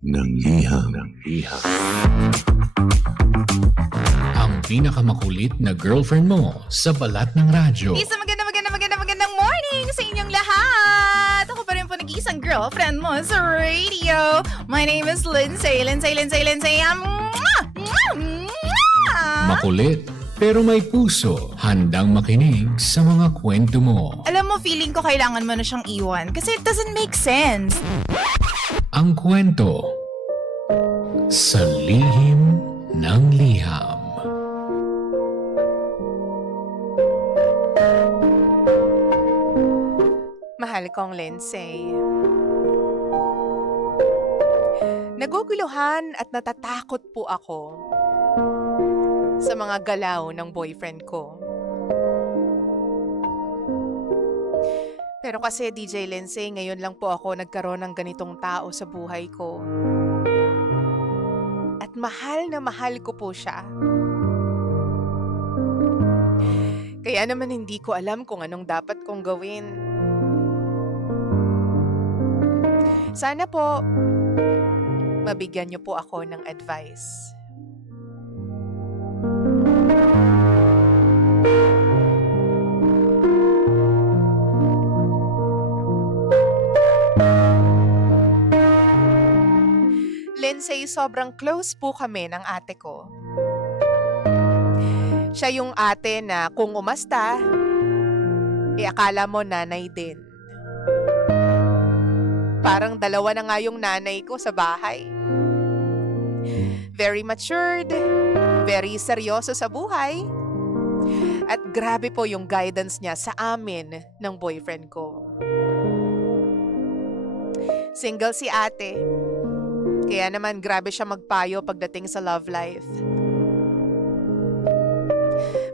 ng liham. Ang pinakamakulit na girlfriend mo sa balat ng radyo. Isang magandang morning sa inyong lahat! Ako pa rin po nag-iisang girlfriend mo sa radio. My name is Lindsay. Makulit pero may puso, handang makinig sa mga kwento mo. Alam mo, feeling ko kailangan mo na siyang iwan kasi it doesn't make sense. Ang kwento sa lihim ng liham. Mahal kong Lindsay. Naguguluhan at natatakot po ako sa mga galaw ng boyfriend ko. Pero kasi DJ Lindsay, ngayon lang po ako nagkaroon ng ganitong tao sa buhay ko. At mahal na mahal ko po siya. Kaya naman hindi ko alam kung anong dapat kong gawin. Sana po, mabigyan niyo po ako ng advice. Lindsay, sobrang close po kami ng ate ko. Siya yung ate na kung umasta, akala mo nanay din. Parang dalawa na nga yung nanay ko sa bahay. Very matured, very seryoso sa buhay, at grabe po yung guidance niya sa amin ng boyfriend ko. Single si ate, kaya naman grabe siya magpayo pagdating sa love life.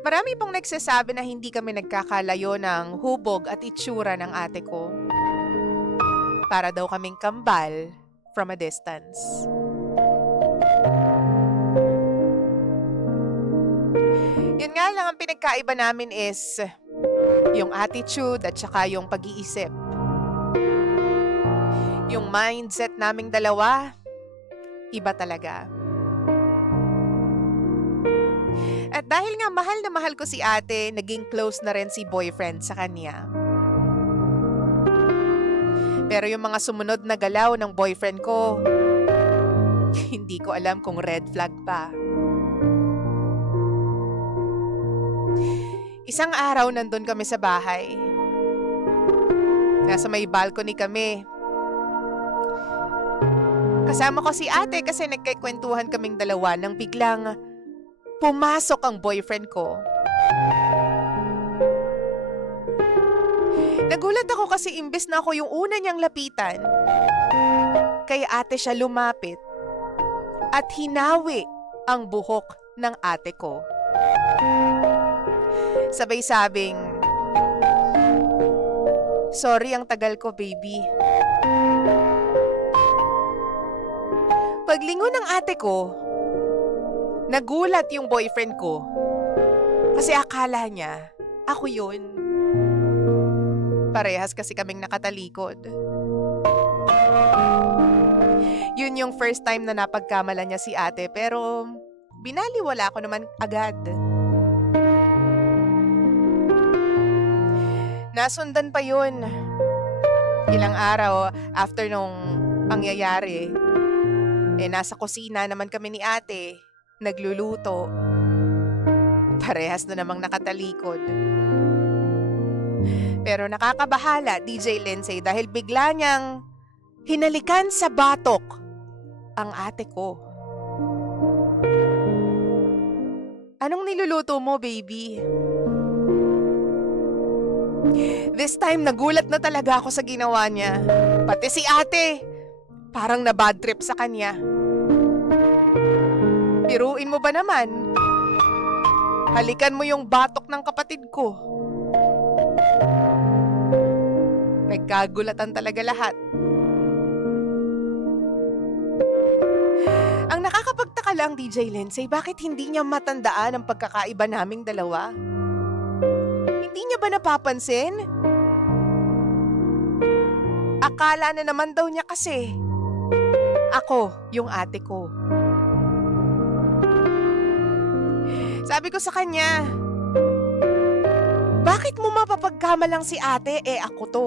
Marami pong nagsasabi na hindi kami nagkakalayo ng hubog at itsura ng ate ko. Para daw kaming kambal from a distance. Yun nga lang, ang pinagkaiba namin is yung attitude at saka yung pag-iisip. Yung mindset naming dalawa, iba talaga. At dahil nga mahal na mahal ko si ate, naging close na rin si boyfriend sa kanya. Pero yung mga sumunod na galaw ng boyfriend ko, hindi ko alam kung red flag pa. Isang araw nandun kami sa bahay. Nasa may balcony kami. Kasama ko si ate kasi nagkikwentuhan kaming dalawa nang biglang pumasok ang boyfriend ko. Nagulat ako kasi imbes na ako yung una niyang lapitan, kay ate siya lumapit at hinawi ang buhok ng ate ko. Sabay sabing, "Sorry, ang tagal ko, baby." Paglingon ng ate ko, nagulat yung boyfriend ko kasi akala niya ako yun. Parehas kasi kaming nakatalikod. Yun yung first time na napagkamalan niya si ate, pero binaliwala ko naman agad. Nasundan pa yun. Ilang araw after nung pangyayari, nasa kusina naman kami ni ate, nagluluto. Parehas na namang nakatalikod. Pero nakakabahala, DJ Lindsay, dahil bigla niyang hinalikan sa batok ang ate ko. "Anong niluluto mo, baby?" This time, nagulat na talaga ako sa ginawa niya. Pati si ate, parang na-bad trip sa kanya. Biruin mo ba naman? Halikan mo yung batok ng kapatid ko. Nagkagulatan talaga lahat. Ang nakakapagtaka lang, DJ Lindsay, bakit hindi niya matandaan ang pagkakaiba naming dalawa? Hindi niya ba napapansin? Akala na naman daw niya kasi ako yung ate ko. Sabi ko sa kanya, bakit mo mapapagkamalang si ate? Ako to.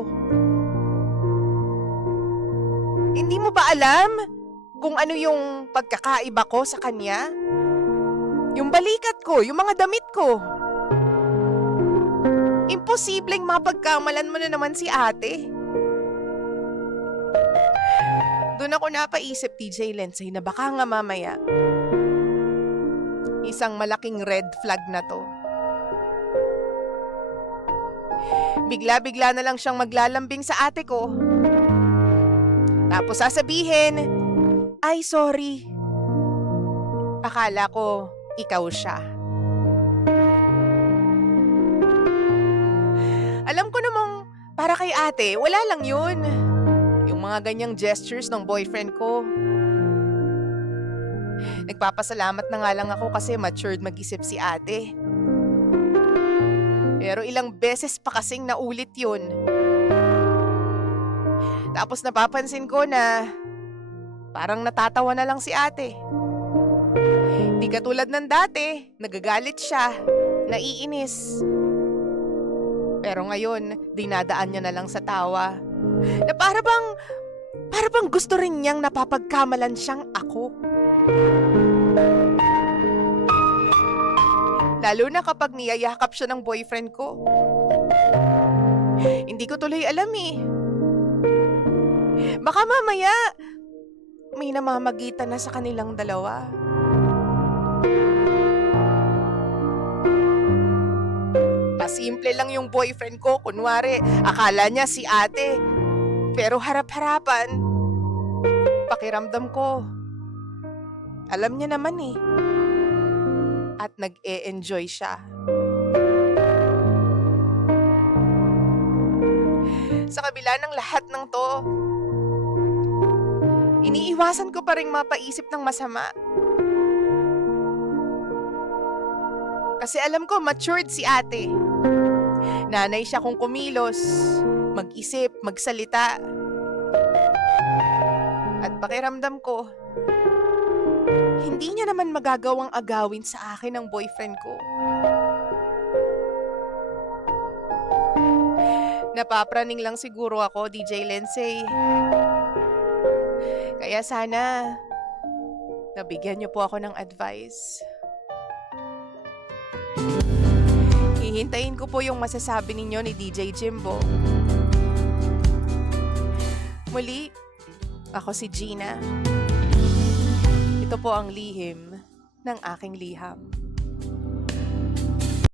Hindi mo ba alam kung ano yung pagkakaiba ko sa kanya? Yung balikat ko, yung mga damit ko. Imposibleng mapagkamalan mo na naman si ate. Doon ako napaisip, TJ Lensay, na baka nga mamaya isang malaking red flag na to. Bigla-bigla na lang siyang maglalambing sa ate ko. Tapos sasabihin, ay sorry. Akala ko ikaw siya. Alam ko namang para kay ate, wala lang yun. Yung mga ganyang gestures ng boyfriend ko. Nagpapasalamat na nga lang ako kasi matured mag-isip si ate. Pero ilang beses pa kasing naulit yun. Tapos napapansin ko na parang natatawa na lang si ate. Hindi katulad ng dati, nagagalit siya, naiinis. Pero ngayon, dinadaan niya na lang sa tawa. Na para bang gusto rin niyang napapagkamalan siyang ako. Lalo na kapag niyayakap siya ng boyfriend ko. Hindi ko tuloy alam eh. Baka mamaya, may namamagitan na sa kanilang dalawa. Pasimple lang yung boyfriend ko. Kunwari, akala niya si ate. Pero harap-harapan, pakiramdam ko, alam niya naman eh. At nag-e-enjoy siya. Sa kabila ng lahat ng to, iniiwasan ko pa rin mapaisip ng masama. Kasi alam ko, matured si ate. Nanay siya kung kumilos, mag-isip, magsalita. At pakiramdam ko, hindi niya naman magagawang agawin sa akin ang boyfriend ko. Napapraning lang siguro ako, DJ Lensay. Kaya sana, nabigyan niyo po ako ng advice. Hihintayin ko po yung masasabi ninyo ni DJ Jimbo. Muli, ako si Gina. Ito po ang lihim ng aking liham.